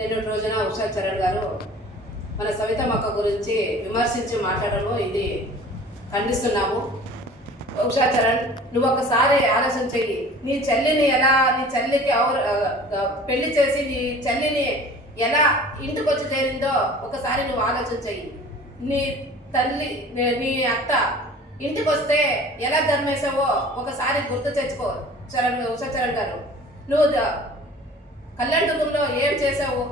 నేను రోజున ఉషా చరణ్ గారు మన సవితమ్మక్క గురించి విమర్శించి మాట్లాడడం ఇది ఖండిస్తున్నాము. ఉషా చరణ్, నువ్వు ఒకసారి ఆలోచన చెయ్యి. నీ చెల్లికి పెళ్లి చేసి నీ చెల్లిని ఎలా ఇంటికి వచ్చి చేరిందో ఒకసారి నువ్వు ఆలోచన చెయ్యి. నీ తల్లి నీ అత్త ఇంటికి వస్తే ఎలా ధర్మేసావో ఒకసారి గుర్తు తెచ్చుకో ఉషా చరణ్ గారు. నువ్వు కళ్యాణదుర్గంలో ఏం చేసావు?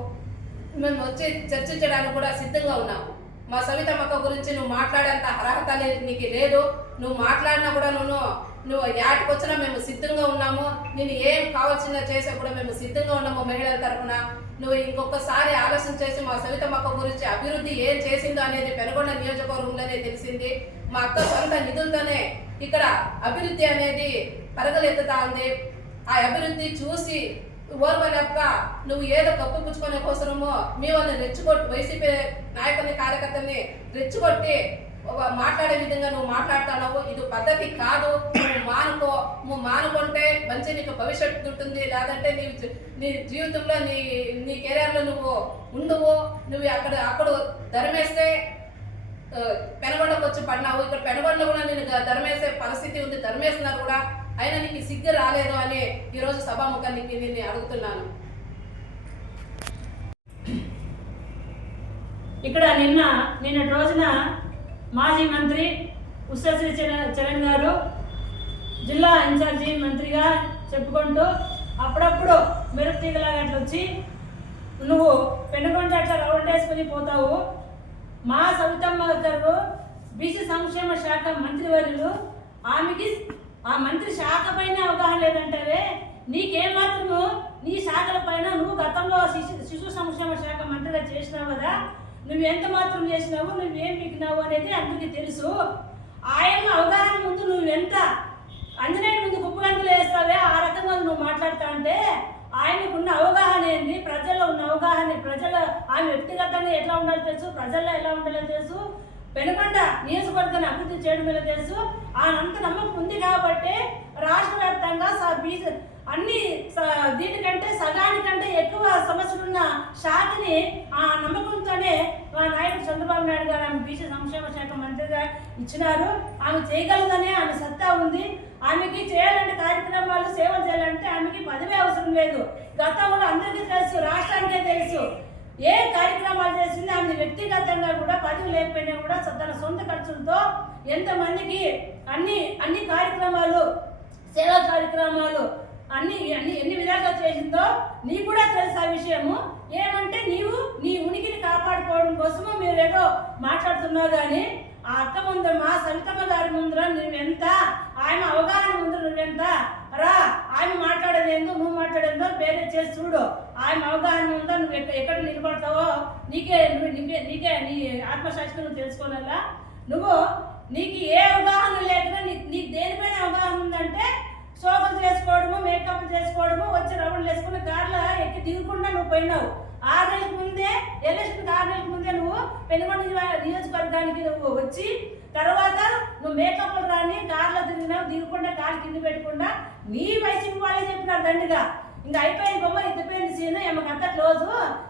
మేము వచ్చి చర్చించడానికి కూడా సిద్ధంగా ఉన్నాము. మా సవితమ్మక్క గురించి నువ్వు మాట్లాడేంత అర్హత నీకు లేదు. నువ్వు మాట్లాడినా కూడా నువ్వు యాటికి వచ్చినా మేము సిద్ధంగా ఉన్నాము. నేను ఏం కావాల్సిన చేసా కూడా మేము సిద్ధంగా ఉన్నాము. మహిళల తరఫున నువ్వు ఇంకొకసారి ఆలోచన చేసి మా సవితమ్మక్క గురించి అభివృద్ధి ఏం చేసిందో అనేది పెనుగొండ నియోజకవర్గంలోనే తెలిసింది. మా అక్క సొంత నిధులతోనే ఇక్కడ అభివృద్ధి అనేది పరగలెత్తుతా ఉంది. ఆ అభివృద్ధి చూసి ఓర్వలేక నువ్వు ఏదో కప్పు పుచ్చుకునే కోసమో మీ వాళ్ళని రెచ్చగొట్టి వైసీపీ నాయకుల్ని కార్యకర్తల్ని రెచ్చగొట్టి మాట్లాడే విధంగా నువ్వు మాట్లాడుతున్నావు. ఇది పద్ధతి కాదు. నువ్వు మానుకుంటే మంచి నీకు భవిష్యత్తు ఉంటుంది. లేదంటే నీ జీవితంలో నీ కెరీర్లో నువ్వు ఉండవు. నువ్వు అక్కడ ధర్మేస్తే పెనగొండకు వచ్చి పడినావు. ఇక్కడ పెనగొండలో కూడా నేను ధర్మేసే పరిస్థితి ఉంది. ధర్మేస్తున్నారు కూడా, అయినా నీకు సిగ్గు రాలేదు అని ఈరోజు సభాముఖానికి నేను అడుగుతున్నాను. ఇక్కడ నిన్నటి రోజున మాజీ మంత్రి ఉషశ్రీ చరణ్ గారు జిల్లా ఇన్ఛార్జి మంత్రిగా చెప్పుకుంటూ అప్పుడప్పుడు మెరుపుతీగలాగా అట్లా వచ్చి నువ్వు పెనుగొండ అట్లా రౌండ్ వేసుకొని పోతావు. మా సవితమ్మ గారు బీసీ సంక్షేమ శాఖ మంత్రివర్యులు, ఆమెకి ఆ మంత్రి శాఖ పైన అవగాహన లేదంటావే. నీకేమాత్రము నీ శాఖల పైన నువ్వు గతంలో శిశు సంక్షేమ శాఖ మంత్రిగా చేసినావు కదా, నువ్వు ఎంత మాత్రం చేసినావు, నువ్వేం పీకినావు అనేది అందరికీ తెలుసు. ఆయన అవగాహన ముందు నువ్వు ఎంత అంజనేయుడి ముందు కుప్పగంతులు వేస్తావే, ఆ రకంగా నువ్వు మాట్లాడుతా అంటే ఆయనకున్న అవగాహన ఏంది, ప్రజల్లో ఉన్న అవగాహన, ప్రజలు ఆమె వ్యక్తిగతంగా ఎట్లా ఉండాలో తెలుసు, ప్రజల్లో ఎలా ఉండాలో తెలుసు, పెనుగొండ నియోజకవర్గాన్ని అభివృద్ధి చేయడం మీద తెలుసు. అంత నమ్మకం ఉంది కాబట్టి రాష్ట్ర వ్యాప్తంగా అన్ని దీనికంటే సగానికంటే ఎక్కువ సమస్యలున్న శాఖని ఆ నమ్మకంతోనే మా నాయకుడు చంద్రబాబు నాయుడు గారు ఆమె బీసీ సంక్షేమ శాఖ మంత్రిగా ఇచ్చినారు. ఆమె చేయగలదనే ఆమె సత్తా ఉంది. ఆమెకి చేయాలంటే కార్యక్రమాలు సేవలు చేయాలంటే ఆమెకి పదవి అవసరం లేదు. గతంలో అందరికీ తెలుసు, రాష్ట్రానికే తెలుసు ఏ కార్యక్రమాలు చేసింది. ఆమె వ్యక్తిగతంగా కూడా పదవి లేకపోయినా కూడా తన సొంత ఖర్చులతో ఎంతమందికి అన్ని కార్యక్రమాలు, సేవా కార్యక్రమాలు ఎన్ని విధాలుగా చేసిందో నీకు కూడా తెలుసు ఆ విషయము. ఏమంటే నీ ఉనికిని కాపాడుకోవడం కోసము మీరేదో మాట్లాడుతున్నావు. కానీ ఆ అక్క ముందర, మా సవితమ్మ గారి ముందర నువ్వెంత, ఆయన అవగాహన ముందర నువ్వెంత రా. ఆమె మాట్లాడేదేందో నువ్వు మాట్లాడేందో వేరే చేసి చూడు. ఆయన అవగాహన ముందర నువ్వు ఎక్కడ నిలబడతావో నీకే నీ ఆత్మసాక్షి నువ్వు తెలుసుకోవాలా. నీకు ఏ అవగాహన లేకుండా నీకు దేనిపైన అవగాహన ఉందంటే సోపులు చేసుకోవడము, మేకప్ చేసుకోవడము, వచ్చి రౌండ్లు వేసుకుని కార్లో ఎక్కి దిగకుండా నువ్వు పోయినావు. 6 నెలలకు ముందే, ఎలక్షన్కి 6 నెలలకు ముందే నువ్వు పెనుగొండ నియోజకవర్గానికి నువ్వు వచ్చి తర్వాత నువ్వు మేకప్లు రాని కార్లో తిరిగినావు. దిగకుండా కాలు కింద పెట్టకుండా నీ వైసీపీ వాళ్ళే చెప్పినారు దండిగా. ఇంకా అయిపోయింది బొమ్మ, ఇద్దిపోయింది సీను, ఏమకంతా క్లోజు,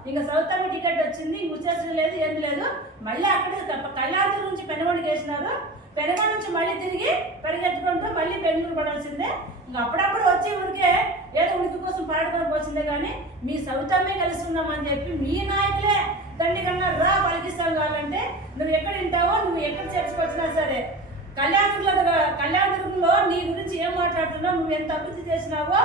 ఇంకా సౌతమ్మ టికెట్ వచ్చింది, ఉచ్చేసిన లేదు, ఏం లేదు. మళ్ళీ అక్కడే కళ్యాణం నుంచి పెనుగొండకి వేసినారు. పెనుగొండ నుంచి మళ్ళీ తిరిగి పరిగెత్తుకుంటూ మళ్ళీ బెంగళూరు పడాల్సిందే. ఇంకా అప్పుడప్పుడు వచ్చి ఊరికే ఏదో ఉనికి కోసం పాడుకొని పోసిందే. కానీ మీ సవితమ్మే కలుస్తున్నామని చెప్పి మీ నాయకులే దండికన్నా రా పలికిస్తాం కావాలంటే నువ్వు ఎక్కడ వింటావో, నువ్వు ఎక్కడ చర్చకొచ్చినా సరే కళ్యాణదుర్గంలో నీ గురించి ఏం మాట్లాడుతున్నావు, నువ్వు ఎంత అభివృద్ధి చేసినావో,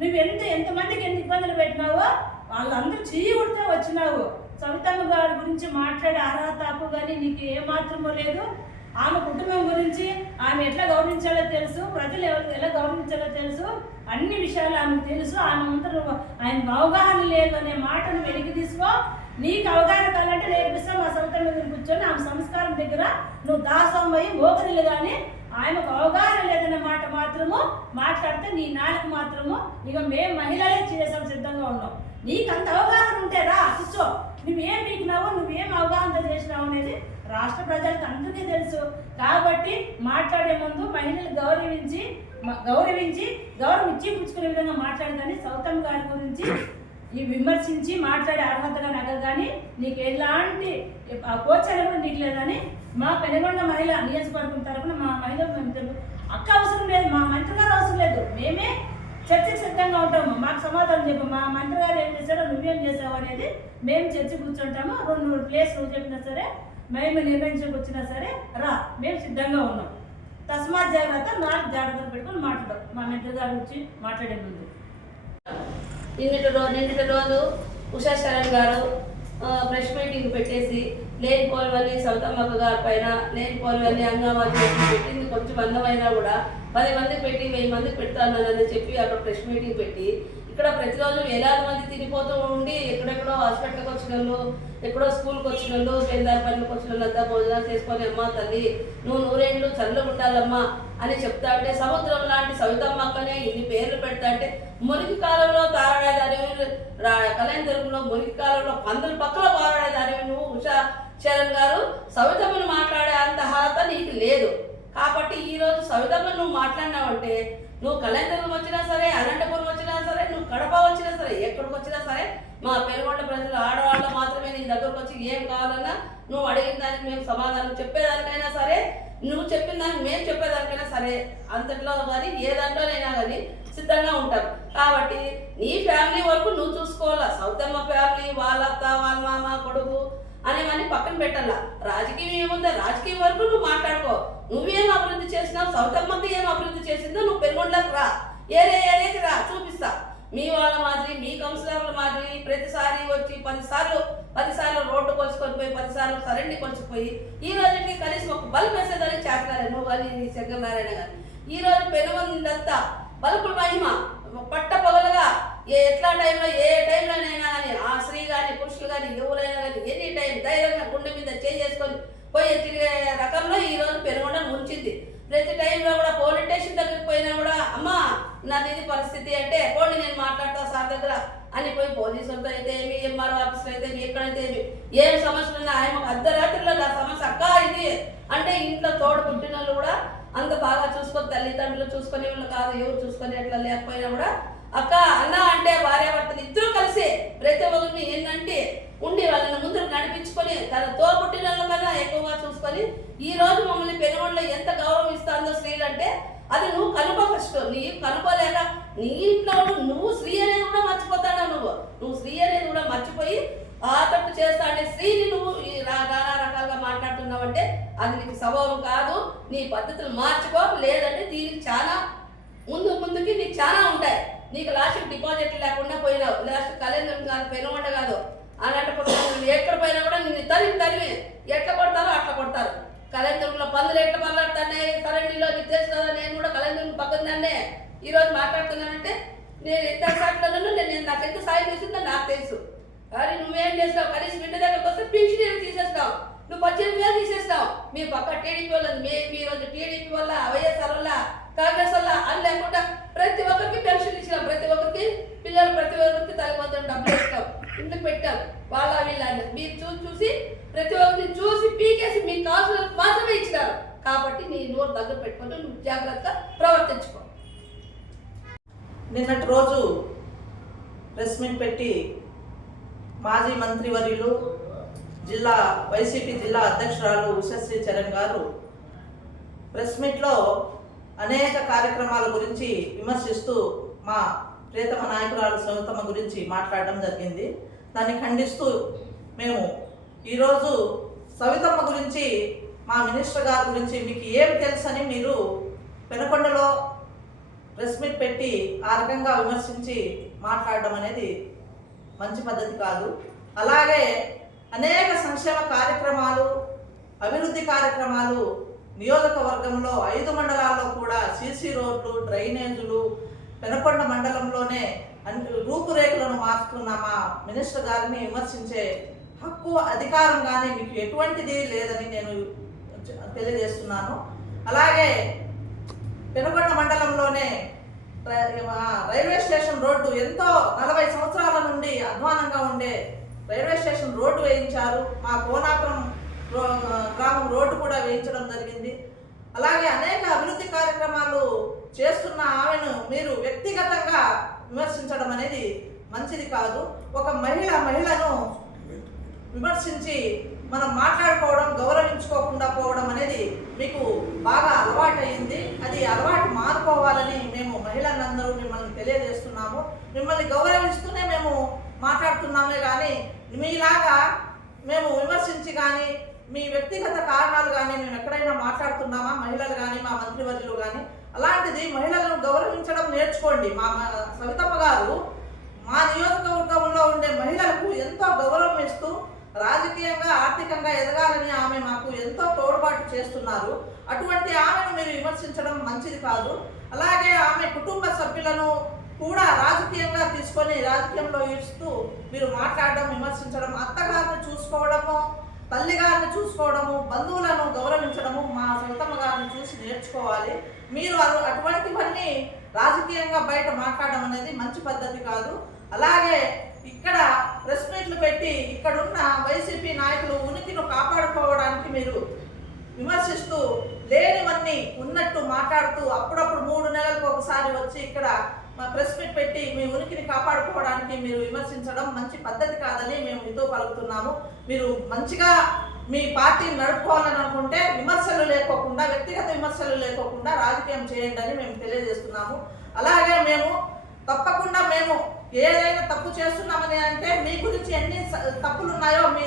నువ్వు ఎంతమందికి ఎన్ని ఇబ్బందులు పెట్టినావో వాళ్ళందరూ చెయ్యి కొడితే వచ్చినావు. సవితమ్మ గారి గురించి మాట్లాడే అర్హత హక్కు కానీ నీకు ఏమాత్రమో లేదు. ఆమె కుటుంబం గురించి ఆమె ఎట్లా గౌరవించాలో తెలుసు, ప్రజలు ఎలా గౌరవించాలో తెలుసు, అన్ని విషయాలు ఆమెకు తెలుసు. ఆమె ముందర ఆయన అవగాహన లేదు అనే మాటను వెలికి తీసుకో. నీకు అవగాహన కావాలంటే నేర్పిస్తాం. మా సొంతం మీద కూర్చొని ఆమె సంస్కారం దగ్గర నువ్వు దాసం అయ్యి మోకరిల్లు. కానీ ఆయనకు అవగాహన లేదనే మాట మాత్రము మాట్లాడితే నీ నాలుగు మాత్రము ఇక మేము మహిళలే చేసాం సిద్ధంగా ఉన్నాం. నీకు అంత అవగాహన ఉంటే రా కూర్చో. నువ్వేం పీకినావో, నువ్వేం అవగాహన చేసినావు అనేది రాష్ట్ర ప్రజలకు అందరికీ తెలుసు. కాబట్టి మాట్లాడే ముందు మహిళలు గౌరవం ఇచ్చి పుచ్చుకునే విధంగా మాట్లాడదని సౌతమ్మ గారి గురించి ఈ విమర్శించి మాట్లాడే అర్హతగా నాకు కానీ నీకు ఎలాంటి కోచాలు కూడా నీకు లేదని మా పెనుగొండ మహిళ నియోజకవర్గం తరఫున మా మహిళ అక్క అవసరం లేదు, మా మంత్రి గారు అవసరం లేదు, మేమే చర్చకు సిద్ధంగా ఉంటాము. మాకు సమాధానం చెప్పు, మా మంత్రి గారు ఏం చేశారో నువ్వేం చేసావు అనేది మేము చర్చ కూర్చుంటాము. 2-3 ప్లేస్ నువ్వు చెప్పినా సరే, మేము నిర్ణయించకు వచ్చినా సరే రా, మేము సిద్ధంగా ఉన్నాం. తస్మాత్ జాగ్రత్త, నాకు జాగ్రత్తలు పెట్టుకొని మాట్లాడడం మా మంత్రి గారు వచ్చి మాట్లాడే ముందు. నిన్నటి రోజు ఉషా శరణ్ గారు ప్రెస్ మీటింగ్ పెట్టేసి లేనిపోనివన్నీ సౌతమ్మక్క గారి పైన లేనిపోనివన్నీ అంగన్వాడీ పెట్టింది కొంచెం అందమైనా కూడా 10 మంది పెట్టి 1000 మంది పెడతానని చెప్పి అక్కడ ప్రెస్ మీటింగ్ పెట్టి ఇక్కడ ప్రతిరోజు వేలాది మంది తిరిగిపోతూ ఉండి ఎక్కడెక్కడో హాస్పిటల్కి వచ్చిన వాళ్ళు, ఎక్కడో స్కూల్కి వచ్చిన వాళ్ళు, పేదదారి పనులకు వచ్చిన వాళ్ళంతా భోజనాలు చేసుకొని అమ్మ తల్లి నువ్వు 100 ఏళ్ళు చల్లగా ఉండాలమ్మా అని చెప్తా అంటే సముద్రం లాంటి సవితమ్మక్కనే ఇన్ని పేర్లు పెడతా అంటే మురికి కాలంలో తారాడేదాని కళ్యాణదుర్గంలో మురికి కాలంలో పందుల పక్కల పారాడేదాని నువ్వు ఉషా శరణ్ గారు సవితమ్మను మాట్లాడే అంత అర్హత నీకు లేదు. కాబట్టి ఈరోజు సవితమ్మను నువ్వు మాట్లాడినావంటే నువ్వు కళ్యాణదుర్గం వచ్చినా సరే, అనంతపురం వచ్చినా సరే, నువ్వు కడప వచ్చినా సరే, ఎక్కడికి వచ్చినా సరే మా పెనుగొండ ప్రజలు ఆడవాళ్ళు మాత్రమే నీ దగ్గరకు వచ్చి ఏం కావాలన్నా నువ్వు అడిగిన దానికి మేము సమాధానం చెప్పేదానికైనా సరే, నువ్వు చెప్పిన దానికి మేము చెప్పేదానికైనా సరే, అంతట్లో కానీ ఏ దాంట్లోనైనా కానీ సిద్ధంగా ఉంటాం. కాబట్టి నీ ఫ్యామిలీ వరకు నువ్వు చూసుకోవాలా. సౌతమ్మ ఫ్యామిలీ వాళ్ళ అత్త వాళ్ళ మామ కొడుకు అనేవన్నీ పక్కన పెట్టాలా. రాజకీయం ఏముందో రాజకీయం వరకు నువ్వు మాట్లాడుకో. నువ్వేం అభివృద్ధి చేసినావు, సౌతమ్మకి ఏం అభివృద్ధి చేసిందో నువ్వు పెనుగొండలకు రా, ఏరియాకి రా, చూపిస్తా. మీ వాళ్ళ మాదిరి మీ కౌన్సిలర్ల మాదిరి ప్రతిసారి వచ్చి 10 సార్లు రోడ్డు కొలుచుకొని పోయి 10 సార్లు కరెంట్ కొలిచిపోయి ఈ రోజుకి కనీసం ఒక బల్బ్ వేసేదానికి చేతగారే నువ్వు కానీ శంకర్ నారాయణ కానీ. ఈ రోజు పెనుగొండంతా బల్బుల మహిమ పట్ట పగలుగా ఎట్లా టైంలో ఏ టైంలోనైనా కానీ ఆ స్త్రీ కానీ పురుషులు కానీ ఎవరైనా కానీ ఎనీ టైం ధైర్యంగా గుండె మీద చేసుకొని పోయి తిరిగే రకంలో ఈరోజు పెనుగొండను ఉంచింది. ప్రతి టైంలో కూడా పోలీస్ స్టేషన్ దగ్గరికి పోయినా కూడా అమ్మా నాది ఇది పరిస్థితి అంటే పోండి నేను మాట్లాడతా సార్ దగ్గర అని పోయి పోలీసులతో అయితే ఏమి, ఎంఆర్ఓ ఆఫీసులో అయితే ఎక్కడైతే ఏం సమస్యలు ఉన్నా ఆయన అర్ధరాత్రిలో నా సమస్య అక్క ఇది అంటే ఇంట్లో తోడు పుట్టిన వాళ్ళు కూడా అంత బాగా చూసుకొని తల్లిదండ్రులు చూసుకునే వాళ్ళు కాదు, ఎవరు చూసుకొని ఎట్లా లేకపోయినా కూడా అక్క అన్న అంటే భార్యాభర్తలు ఇద్దరు కలిసి ప్రతి ఒక్కరిని ఏంటంటే ఉండి వాళ్ళని ముందుకు నడిపించుకొని తన తోపుట్టిన కన్నా ఎక్కువగా చూసుకొని ఈ రోజు మమ్మల్ని పెనుగొండలో ఎంత గౌరవం ఇస్తుందో స్త్రీలు అంటే అది నువ్వు కనుకో ఫస్ట్. నీ కనుకోలేక నీ ఇంట్లో నువ్వు స్త్రీ అనేది కూడా మర్చిపోతాడా, నువ్వు స్త్రీ అనేది కూడా మర్చిపోయి ఆతట్టు చేస్తా అంటే స్త్రీని నువ్వు నానా రకాలుగా మాట్లాడుతున్నావంటే అది నీకు స్వభావం కాదు. నీ పద్ధతులు మార్చుకో, లేదంటే దీనికి చాలా ముందుకి నీకు చాలా ఉంటాయి. నీకు లాస్ట్ డిపాజిట్లు లేకుండా పోయినావు, లాస్ట్ కళ్యాణం కాదు పెనుగొండ కాదు అలాంటప్పుడు ఎక్కడ పోయినా కూడా నిన్ను తరిమి ఎట్లా కొడతారో అట్లా కొడతారు. కళ్యాణంలో పందులు ఎట్లా మాట్లాడుతున్నాయి కరెంట్లో నీకు తెలుసు కదా. నేను కూడా కళ్యాణం పక్కన దాన్నే ఈరోజు మాట్లాడుతున్నానంటే నేను ఎంత సాట్లను నేను నాకు ఎంత సాయం చేసిందో నాకు తెలుసు. కానీ నువ్వేం చేస్తావు, కనీసం ఇంటి దగ్గరకు వస్తే పింఛన్ తీసేస్తావు, నువ్వు 18,000 తీసేస్తావు. మీ పక్క టీడీపీ వల్ల ఈరోజు టీడీపీ వల్ల వైఎస్ఆర్ వల్ల కాంగ్రెస్ వల్ల అని లేకుండా ప్రతి ఒక్కరికి పెన్షన్ ఇచ్చినాం, ప్రతి ఒక్కరికి పిల్లలు ప్రతి ఒక్కరికి తల్లిపోతాం డబ్బులు ఇస్తాం, ఇంటికి పెట్టాం. వాళ్ళ వీళ్ళని మీరు చూసి ప్రతి ఒక్కరిని చూసి పీకేసి మీకు కావాల్సిన మాత్రమే ఇచ్చినారు. కాబట్టి నీ నోరు దగ్గర పెట్టుకొని నువ్వు జాగ్రత్తగా ప్రవర్తించుకో. నిన్నటి రోజు ప్రెస్ మీట్ పెట్టి మాజీ మంత్రివర్యులు వైసీపీ జిల్లా అధ్యక్షురాలు ఉషశ్రీ చరణ్ గారు ప్రెస్ మీట్లో అనేక కార్యక్రమాల గురించి విమర్శిస్తూ మా ప్రియతమ నాయకురాలు సవితమ్మ గురించి మాట్లాడడం జరిగింది. దాన్ని ఖండిస్తూ మేము ఈరోజు సవితమ్మ గురించి మా మినిస్టర్ గారి గురించి మీకు ఏం తెలుసని మీరు పెనుకొండలో ప్రెస్ మీట్ పెట్టి ఆ రకంగా విమర్శించి మాట్లాడడం అనేది మంచి పద్ధతి కాదు. అలాగే అనేక సంక్షేమ కార్యక్రమాలు, అభివృద్ధి కార్యక్రమాలు నియోజకవర్గంలో 5 మండలాల్లో కూడా సీసీ రోడ్లు, డ్రైనేజులు, పెనుకొండ మండలంలోనే రూపురేఖలను మార్చుకున్న మా మినిస్టర్ గారిని విమర్శించే హక్కు, అధికారం కానీ మీకు ఎటువంటిది లేదని నేను తెలియజేస్తున్నాను. అలాగే పెనుకొండ మండలంలోనే రైల్వే స్టేషన్ రోడ్డు ఎంతో 40 సంవత్సరాల నుండి అధ్వానంగా ఉండే రైల్వే స్టేషన్ రోడ్డు వేయించారు. మా కోనాపురం గ్రామం రోడ్డు కూడా వేయించడం జరిగింది. అలాగే అనేక అభివృద్ధి కార్యక్రమాలు చేస్తున్న ఆమెను మీరు వ్యక్తిగతంగా విమర్శించడం అనేది మంచిది కాదు. ఒక మహిళను విమర్శించి మనం మాట్లాడుకోవడం, గౌరవించుకోకుండా పోవడం అనేది మీకు బాగా అలవాటు అయింది. అది అలవాటు మారుకోవాలని మేము మహిళలందరూ మిమ్మల్ని తెలియజేస్తున్నాము. మిమ్మల్ని గౌరవిస్తూనే మేము మాట్లాడుతున్నామే కానీ మీలాగా మేము విమర్శించి కానీ మీ వ్యక్తిగత కారణాలు కానీ మేము ఎక్కడైనా మాట్లాడుతున్నామా? మహిళలు కానీ మా మంత్రివర్యులు కానీ అలాంటిది మహిళలను గౌరవించడం నేర్చుకోండి. మా సవితమ్మ గారు మా నియోజకవర్గంలో ఉండే మహిళలకు ఎంతో గౌరవం ఇస్తూ రాజకీయంగా, ఆర్థికంగా ఎదగాలని ఆమె మాకు ఎంతో తోడ్పాటు చేస్తున్నారు. అటువంటి ఆమెను మీరు విమర్శించడం మంచిది కాదు. అలాగే ఆమె కుటుంబ సభ్యులను కూడా రాజకీయంగా తీసుకొని రాజకీయంలో ఇస్తూ మీరు మాట్లాడడం, విమర్శించడం, అత్తగారిని చూసుకోవడము, తల్లిగారిని చూసుకోవడము, బంధువులను గౌరవించడము మా సొంతమ్మ గారిని చూసి నేర్చుకోవాలి. మీరు అటువంటివన్నీ రాజకీయంగా బయట మాట్లాడడం అనేది మంచి పద్ధతి కాదు. అలాగే ఇక్కడ ప్రెస్ మీట్లు పెట్టి ఇక్కడున్న వైసీపీ నాయకులు ఉనికిని కాపాడుకోవడానికి మీరు విమర్శిస్తూ లేనివన్నీ ఉన్నట్టు మాట్లాడుతూ అప్పుడప్పుడు 3 నెలలకు ఒకసారి వచ్చి ఇక్కడ ప్రెస్ మీట్ పెట్టి మీ ఉనికిని కాపాడుకోవడానికి మీరు విమర్శించడం మంచి పద్ధతి కాదని మేము మీతో పలుకుతున్నాము. మీరు మంచిగా మీ పార్టీని నడుపుకోవాలని అనుకుంటే విమర్శలు లేకోకుండా, వ్యక్తిగత విమర్శలు లేకోకుండా రాజకీయం చేయండి అని మేము తెలియజేస్తున్నాము. అలాగే మేము తప్పకుండా మేము ఏదైనా తప్పు చేస్తున్నామని అంటే మీ గురించి ఎన్ని తప్పులు ఉన్నాయో మీ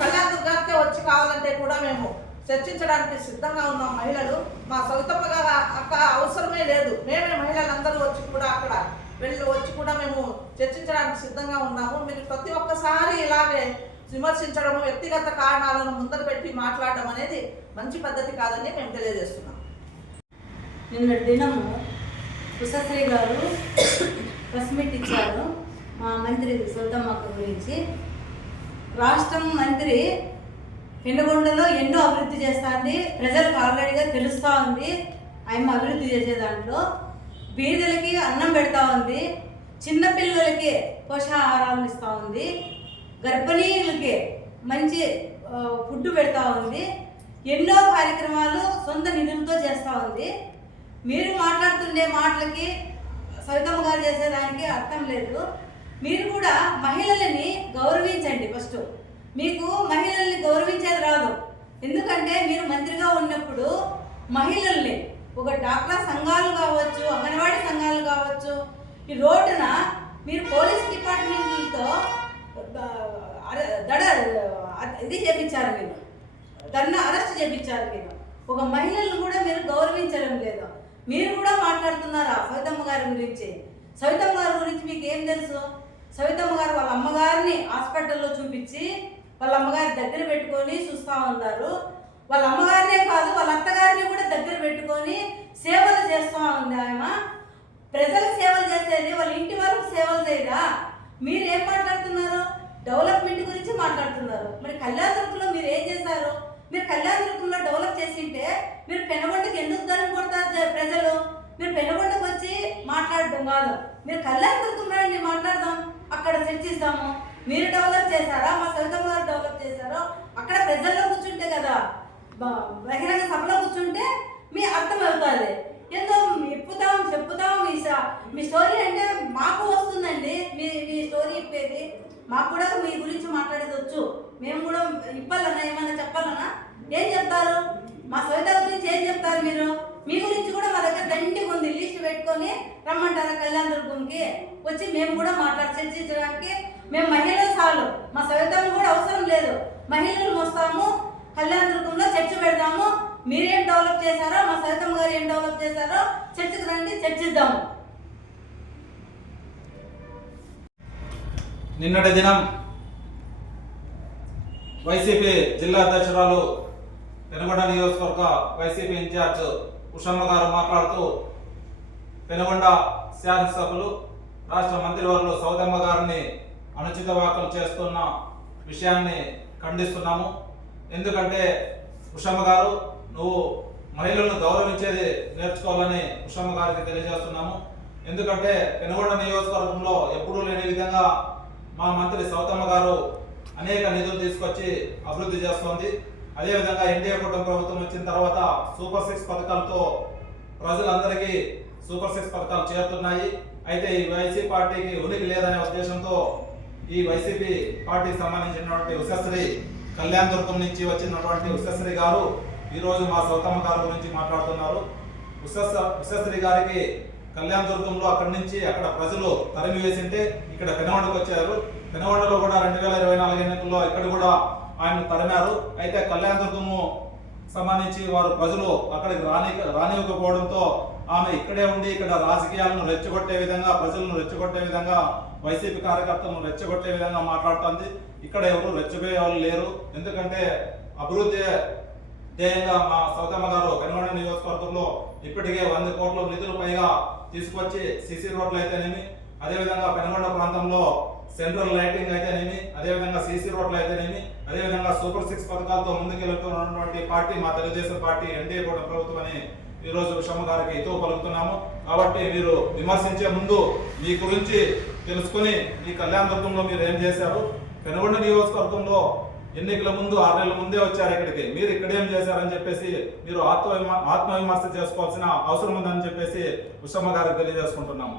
కళ్యాణ దుర్గాకే వచ్చి కావాలంటే కూడా మేము చర్చించడానికి సిద్ధంగా ఉన్నాం. మహిళలు మా సవితమ్మ గారు అక్క అవసరమే లేదు, మేమే మహిళలందరూ వచ్చి కూడా అక్కడ వచ్చి కూడా మేము చర్చించడానికి సిద్ధంగా ఉన్నాము. మీరు ప్రతి ఒక్కసారి ఇలాగే విమర్శించడము, వ్యక్తిగత కారణాలను ముందర పెట్టి మాట్లాడడం అనేది మంచి పద్ధతి కాదని మేము తెలియజేస్తున్నాం. నిన్నటి దినము ఉషశ్రీ గారు ప్రెస్ మీట్ ఇచ్చారు మా మంత్రి సవితమ్మక్క గురించి. రాష్ట్రం మంత్రి పెనుగొండలో ఎన్నో అభివృద్ధి చేస్తుంది, ప్రజలకు ఆల్రెడీగా తెలుస్తూ ఉంది. ఆయన అభివృద్ధి చేసే దాంట్లో బీదలకి అన్నం పెడతా ఉంది, చిన్నపిల్లలకి పోషకాహారాలు ఇస్తూ ఉంది, గర్భిణీలకి మంచి ఫుడ్ పెడతా ఉంది, ఎన్నో కార్యక్రమాలు సొంత నిధులతో చేస్తూ ఉంది. మీరు మాట్లాడుతుండే మాటలకి సవితమ్మ గారు చేసేదానికి అర్థం లేదు. మీరు కూడా మహిళలని గౌరవించండి. ఫస్ట్ మీకు మహిళల్ని గౌరవించేది రాదు. ఎందుకంటే మీరు మంత్రిగా ఉన్నప్పుడు మహిళల్ని ఒక డాక్టర్ సంఘాలు కావచ్చు, అంగన్వాడీ సంఘాలు కావచ్చు, ఈ రోడ్డున మీరు పోలీస్ డిపార్ట్మెంట్లతో ఇది చేపించారు, మీరు దాన్ని అరెస్ట్ చేపించారు. మీరు ఒక మహిళలను కూడా మీరు గౌరవించడం లేదు. మీరు కూడా మాట్లాడుతున్నారా సవితమ్మ గారి గురించి? సవితమ్మ గారి గురించి మీకు ఏం తెలుసు? సవితమ్మ గారు వాళ్ళ అమ్మగారిని హాస్పిటల్లో చూపించి వాళ్ళ అమ్మగారి దగ్గర పెట్టుకొని చూస్తూ ఉన్నారు. వాళ్ళ అమ్మగారినే కాదు వాళ్ళ అత్తగారిని కూడా దగ్గర పెట్టుకొని సేవలు చేస్తూ ఉంది. ఆమె ప్రజలకు సేవలు చేసేది, వాళ్ళ ఇంటి వరకు సేవలు చేయదా? మీరు ఏం మాట్లాడుతున్నారు? డెవలప్మెంట్ గురించి మాట్లాడుతున్నారు. మరి కళ్యాణదుర్గంలో మీరు ఏం చేశారు? మీరు కళ్యాణదుర్గంలో డెవలప్ చేసింటే మీరు పెనుగొండకి ఎందుకు ధరలు కొడతారు ప్రజలు? మీరు పెనుగొండకు వచ్చి మాట్లాడడం కాదు, మీరు కళ్యాణదుర్గంలో మాట్లాడదాం, అక్కడ చర్చిస్తాము. మీరు డెవలప్ చేశారా, మా సవితమ్మ గారు డెవలప్ చేశారో అక్కడ ప్రజల్లో కూర్చుంటే కదా, బహిరంగ సభలో కూర్చుంటే మీ అర్థం అవుతుంది. ఏదో చెప్పుతాం మీ స్టోరీ అంటే మాకు వస్తుందండి. మీ స్టోరీ ఇప్పేది మాకు కూడా మీ గురించి మాట్లాడేది వచ్చు. మేము కూడా ఇవ్వాలన్నా ఏమన్నా చెప్పాలన్నా ఏం చెప్తారు? మా సవిత గురించి ఏం చెప్తారు మీరు? మీ గురించి కూడా మా దగ్గర దండిగా ఉంది, లిస్ట్ పెట్టుకొని రమ్మంటారా కళ్యాణదుర్గంకి వచ్చి మేము కూడా చర్చించడానికి? మేము మహిళలు చాలు, మా సవితమ్మ కూడా అవసరం లేదు. మహిళలు వస్తాము, కళ్యాణదుర్గంలో చర్చ పెడదాము. మీరేం డెవలప్ చేశారో, మా సవితమ్మ గారు ఏం డెవలప్ చేశారో చర్చకు రండి, చర్చిద్దాము. నిన్నటి దినం వైసీపీ జిల్లా అధ్యక్షురాలు పెనుగొండ నియోజకవర్గ వైసీపీ ఇన్ఛార్జ్ ఉషమ్మ గారు మాట్లాడుతూ పెనుగొండ శాసనసభ్యులు రాష్ట్ర మంత్రివర్యులు సౌదమ్మ గారిని అనుచిత వ్యాఖ్యలు చేస్తున్న విషయాన్ని ఖండిస్తున్నాము. ఎందుకంటే ఉషమ్మ గారు, నువ్వు మహిళలను గౌరవించేది నేర్చుకోవాలని ఉషమ్మ గారికి తెలియజేస్తున్నాము. ఎందుకంటే పెనుగొండ నియోజకవర్గంలో ఎప్పుడూ లేని విధంగా మా మంత్రి సౌతమ్మ గారు అనేక నిధులు తీసుకొచ్చి అభివృద్ధి చేస్తోంది. అదేవిధంగా ఎన్డీఏ కూటమి ప్రభుత్వం వచ్చిన తర్వాత సూపర్ 6 పథకాలతో ప్రజలందరికీ సూపర్ 6 పథకాలు చేరుతున్నాయి. అయితే ఈ వైసీపీ పార్టీకి ఉనికి లేదనే ఉద్దేశంతో ఈ వైసీపీ పార్టీకి సంబంధించినటువంటి ఉషశ్రీ కళ్యాణ్ దుర్గం నుంచి వచ్చినటువంటి ఉషశ్రీ గారు ఈరోజు మా సౌతమ్మ గారి గురించి మాట్లాడుతున్నారు. ఉషశ్రీ గారికి కళ్యాణ్ దుర్గంలో అక్కడి నుంచి అక్కడ ప్రజలు తరిమి వేసింటే ఇక్కడ పెనుగొండకు వచ్చారు. పెనుగొండలో కూడా 2024 ఎన్నికల్లో ఇక్కడ కూడా ఆయన తరిమారు. అయితే కళ్యాణ్ దుర్గము సంబంధించి వారు ప్రజలు అక్కడికి రానివ్వకపోవడంతో ఆమె ఇక్కడే ఉండి ఇక్కడ రాజకీయాలను రెచ్చగొట్టే విధంగా, ప్రజలను రెచ్చగొట్టే విధంగా, వైసీపీ కార్యకర్తలను రెచ్చగొట్టే విధంగా మాట్లాడుతుంది. ఇక్కడ ఎవరు రెచ్చగొట్టే వాళ్ళు లేరు. ఎందుకంటే అభివృద్ధి ధ్యేయంగా మా సౌతమ్మ గారు పెనుగొండ నియోజకవర్గంలో ఇప్పటికే 100 కోట్ల నిధులు పైగా తీసుకొచ్చి సిసి రోడ్లు అయితేనేమి, అదేవిధంగా పెనుగొండ ప్రాంతంలో సెంట్రల్ లైటింగ్ అయితేనేమి, అదేవిధంగా సిసి రోడ్లు అయితేనేమి, అదేవిధంగా సూపర్ 6 పథకాలతో ముందుకెళ్తున్నటువంటి పార్టీ మా తెలుగుదేశం పార్టీ ఎన్డీఏ కూడా ప్రభుత్వం అని ఈరోజు ఉషమ్మ గారికి హితవు పలుకుతున్నాము. కాబట్టి మీరు విమర్శించే ముందు మీ గురించి తెలుసుకుని ఈ కళ్యాణ దుర్గంలో మీరు ఏం చేశారు, పెనుగొండ నియోజకవర్గంలో ఎన్నికల ముందు 6 నెలల ముందే వచ్చారు ఇక్కడికి, మీరు ఇక్కడేం చేశారని చెప్పేసి మీరు ఆత్మవిమర్శ చేసుకోవాల్సిన అవసరం ఉందని చెప్పేసి ఉషమ్మ గారికి తెలియజేసుకుంటున్నాము.